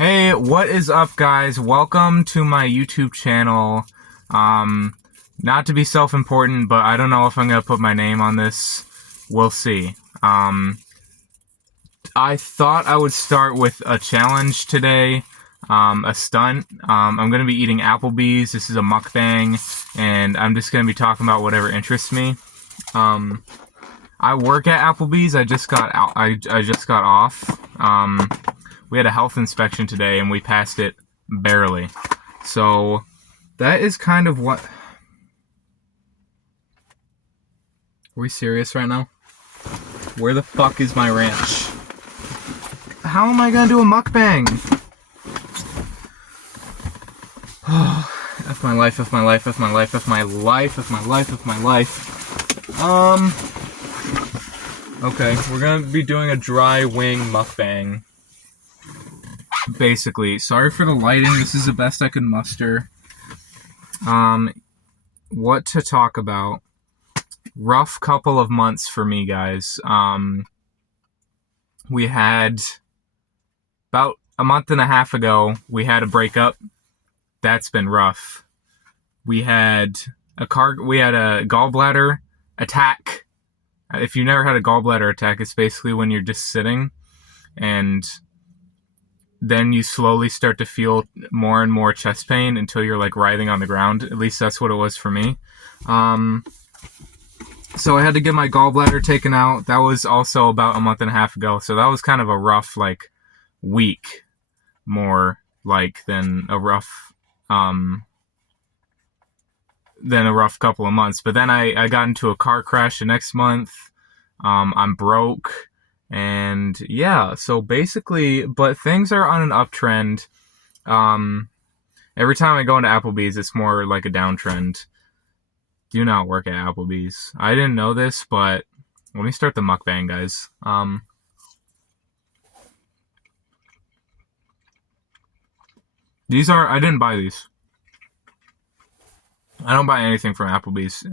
Hey, what is up, guys? Welcome to my YouTube channel. Not to be self-important, but I don't know if I'm gonna put my name on this. We'll see. I thought I would start with a challenge today, a stunt. I'm gonna be eating Applebees. This is a mukbang, and I'm just gonna be talking about whatever interests me. I work at Applebees. I just got out. I just got off. We had a health inspection today, and we passed it barely. So that is kind of what. Are we serious right now? Where the fuck is my ranch? How am I gonna do a mukbang? Oh, F my life, F my life, F my life, F my life, F my life, F my life. Okay, we're gonna be doing a dry wing mukbang. Basically, sorry for the lighting. This is the best I could muster. What to talk about? Rough couple of months for me, guys. We had about a month and a half ago, we had a breakup. That's been rough. We had a gallbladder attack. If you never had a gallbladder attack, it's basically when you're just sitting and then you slowly start to feel more and more chest pain until you're like writhing on the ground. At least that's what it was for me. So I had to get my gallbladder taken out. That was also about a month and a half ago. So that was kind of a rough like week, more like than a rough couple of months. But then I got into a car crash the next month. I'm broke. And yeah, so basically, but things are on an uptrend. Every time I go into Applebee's, it's more like a downtrend. Do not work at Applebee's. I didn't know this, but let me start the mukbang, guys. I didn't buy these. I don't buy anything from Applebee's.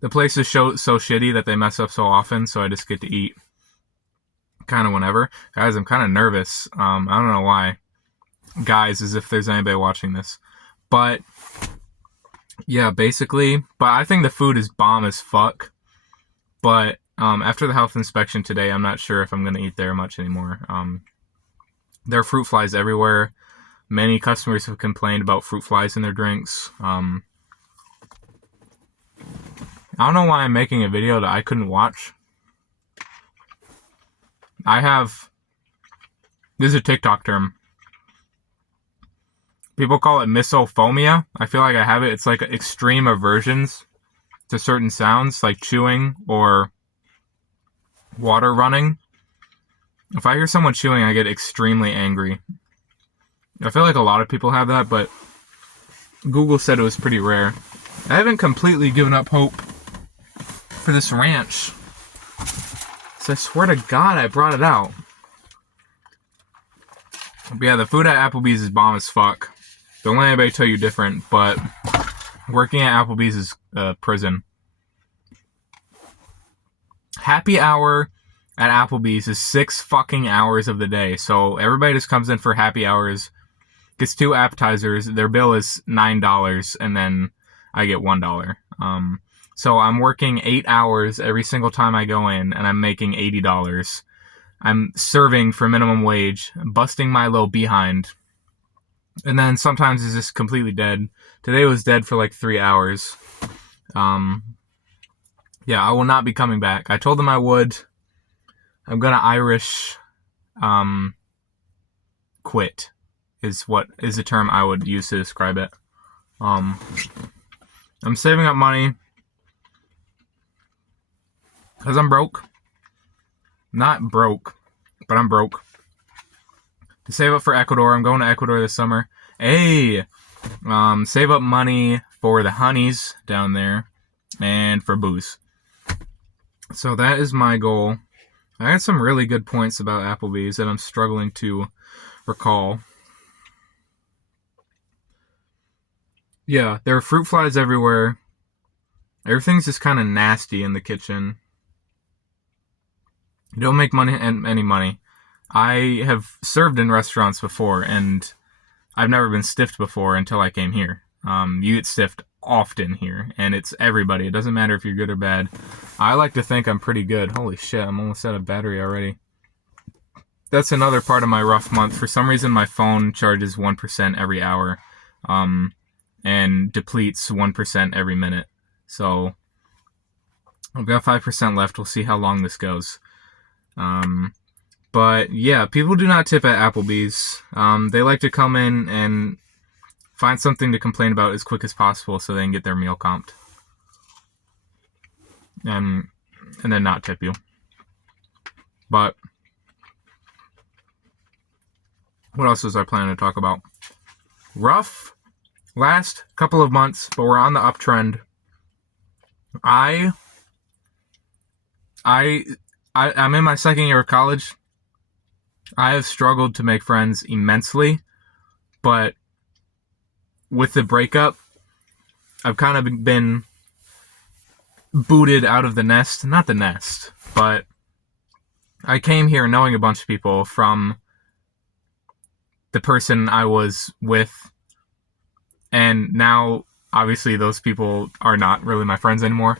The place is so shitty that they mess up so often, so I just get to eat kind of whenever. Guys, I'm kind of nervous. I don't know why. Guys, as if there's anybody watching this. But yeah, basically. But I think the food is bomb as fuck. But after the health inspection today, I'm not sure if I'm going to eat there much anymore. There are fruit flies everywhere. Many customers have complained about fruit flies in their drinks. I don't know why I'm making a video that I couldn't watch. This is a TikTok term. People call it misophobia. I feel like I have it. It's like extreme aversions to certain sounds, like chewing or water running. If I hear someone chewing, I get extremely angry. I feel like a lot of people have that, but Google said it was pretty rare. I haven't completely given up hope for this ranch. So I swear to God, I brought it out. But yeah, the food at Applebee's is bomb as fuck. Don't let anybody tell you different, but working at Applebee's is prison. Happy hour at Applebee's is 6 fucking hours of the day. So everybody just comes in for happy hours, gets 2 appetizers, their bill is $9, and then I get $1. So I'm working 8 hours every single time I go in, and I'm making $80. I'm serving for minimum wage, busting my low behind. And then sometimes it's just completely dead. Today was dead for like 3 hours. Yeah, I will not be coming back. I told them I would. I'm gonna Irish quit is the term I would use to describe it. I'm saving up money because I'm broke. Not broke, but I'm broke. To save up for Ecuador. I'm going to Ecuador this summer. Hey! Save up money for the honeys down there and for booze. So that is my goal. I had some really good points about Applebee's that I'm struggling to recall. Yeah, there are fruit flies everywhere. Everything's just kind of nasty in the kitchen. You don't make any money. I have served in restaurants before, and I've never been stiffed before until I came here. You get stiffed often here, and it's everybody. It doesn't matter if you're good or bad. I like to think I'm pretty good. Holy shit, I'm almost out of battery already. That's another part of my rough month. For some reason, my phone charges 1% every hour, and depletes 1% every minute. So I've got 5% left. We'll see how long this goes. But yeah, people do not tip at Applebees. They like to come in and find something to complain about as quick as possible so they can get their meal comped. And then not tip you. But what else was I planning to talk about? Rough last couple of months, but we're on the uptrend. I'm in my second year of college. I have struggled to make friends immensely, but with the breakup, I've kind of been booted out of the nest. Not the nest, but I came here knowing a bunch of people from the person I was with, and now obviously those people are not really my friends anymore.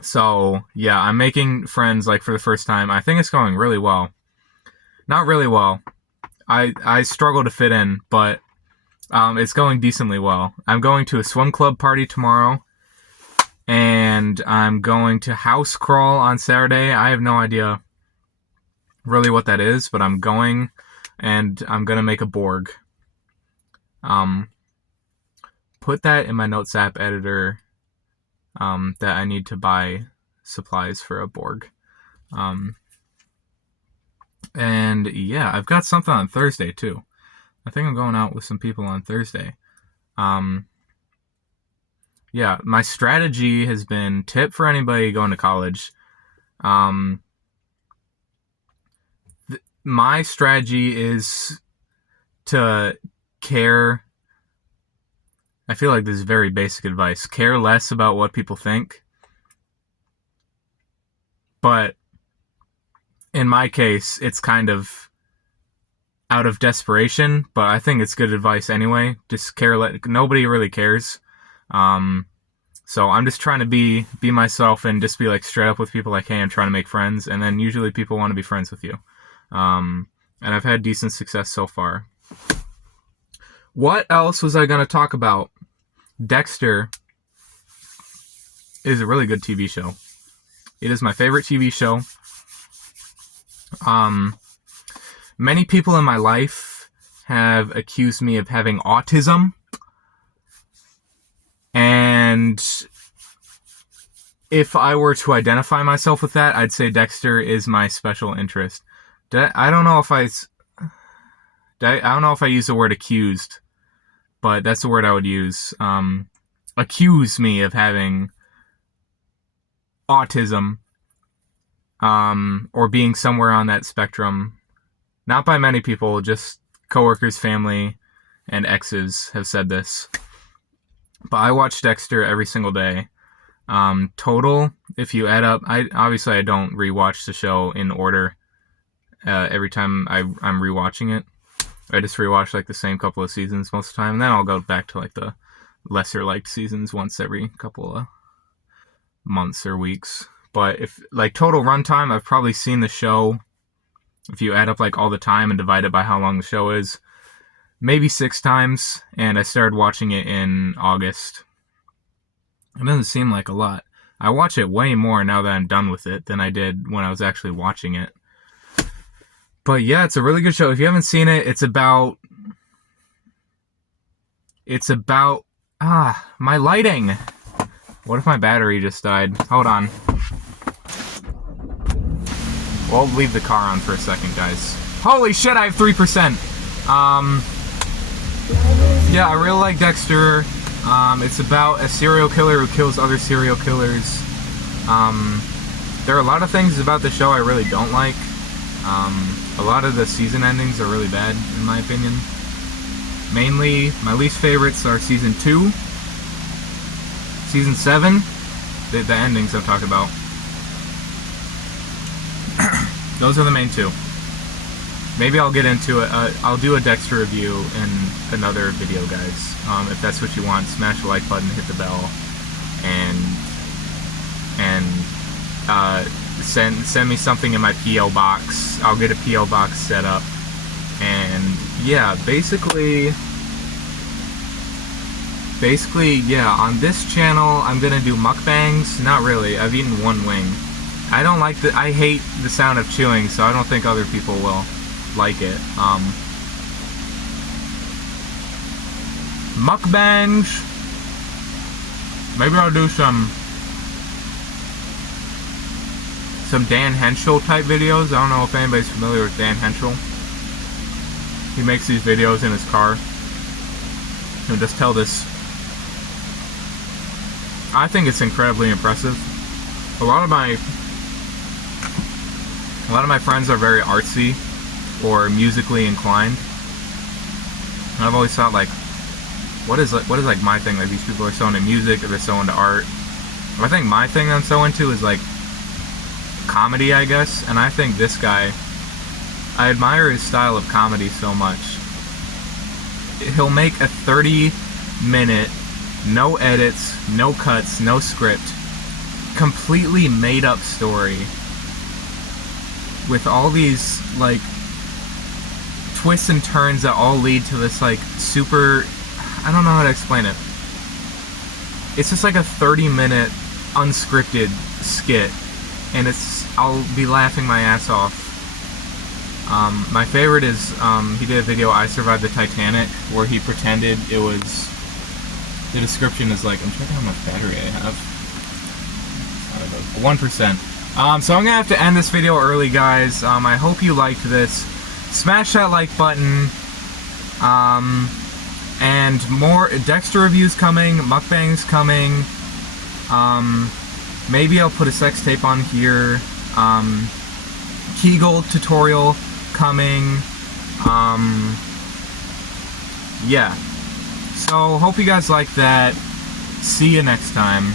So yeah, I'm making friends like for the first time. I think it's going really well. Not really well. I struggle to fit in, but it's going decently well. I'm going to a swim club party tomorrow, and I'm going to house crawl on Saturday. I have no idea really what that is, but I'm going, and I'm gonna make a Borg. Put that in my Notes app editor. That I need to buy supplies for a Borg. And yeah, I've got something on Thursday too. I think I'm going out with some people on Thursday. Yeah, my strategy has been tip for anybody going to college. My strategy is to care. I feel like this is very basic advice. Care less about what people think. But in my case, it's kind of out of desperation, but I think it's good advice anyway. Just care nobody really cares. So I'm just trying to be myself and just be like straight up with people I can, trying to make friends, and then usually people want to be friends with you. And I've had decent success so far. What else was I going to talk about? Dexter is a really good TV show. It is my favorite TV show. Many people in my life have accused me of having autism. And if I were to identify myself with that, I'd say Dexter is my special interest. I don't know if I use the word accused, but that's the word I would use. Accuse me of having autism, or being somewhere on that spectrum. Not by many people, just coworkers, family, and exes have said this. But I watch Dexter every single day. Total, if you add up, I don't rewatch the show in order. Every time I'm rewatching it, I just rewatch like the same couple of seasons most of the time, and then I'll go back to like the lesser liked seasons once every couple of months or weeks. But if like total runtime, I've probably seen the show, if you add up like all the time and divide it by how long the show is, maybe 6 times, and I started watching it in August. It doesn't seem like a lot. I watch it way more now that I'm done with it than I did when I was actually watching it. But yeah, it's a really good show. If you haven't seen it, it's about my lighting. What if my battery just died? Hold on. We'll leave the car on for a second, guys. Holy shit, I have 3%. Yeah, I really like Dexter. It's about a serial killer who kills other serial killers. There are a lot of things about the show I really don't like. A lot of the season endings are really bad, in my opinion. Mainly, my least favorites are Season 2, Season 7, the endings I'm talking about. Those are the main two. Maybe I'll get into it. I'll do a Dexter review in another video, guys. If that's what you want, smash the like button, hit the bell, and send me something in my P.O. box. I'll get a P.O. box set up. And yeah, basically, yeah, on this channel, I'm gonna do mukbangs. Not really. I've eaten one wing. I hate the sound of chewing, so I don't think other people will like it. Mukbangs. Maybe I'll do some Dan Henschel type videos. I don't know if anybody's familiar with Dan Henschel. He makes these videos in his car. He'll just tell this. I think it's incredibly impressive. A lot of my friends are very artsy or musically inclined. And I've always thought, like, what is like my thing? Like, these people are so into music or they're so into art. I think my thing I'm so into is like comedy, I guess. And I think this guy, I admire his style of comedy so much. He'll make a 30-minute, no edits, no cuts, no script, completely made up story with all these like twists and turns that all lead to this like super, I don't know how to explain it. It's just like a 30-minute unscripted skit, and I'll be laughing my ass off. My favorite is he did a video, I Survived the Titanic, where he pretended it was, the description is like, I'm checking how much battery I have. It's not about 1%. So I'm gonna have to end this video early, guys. I hope you liked this. Smash that like button. And more Dexter reviews coming, mukbangs coming. Maybe I'll put a sex tape on here. Kegel tutorial coming. Yeah. So hope you guys like that. See you next time.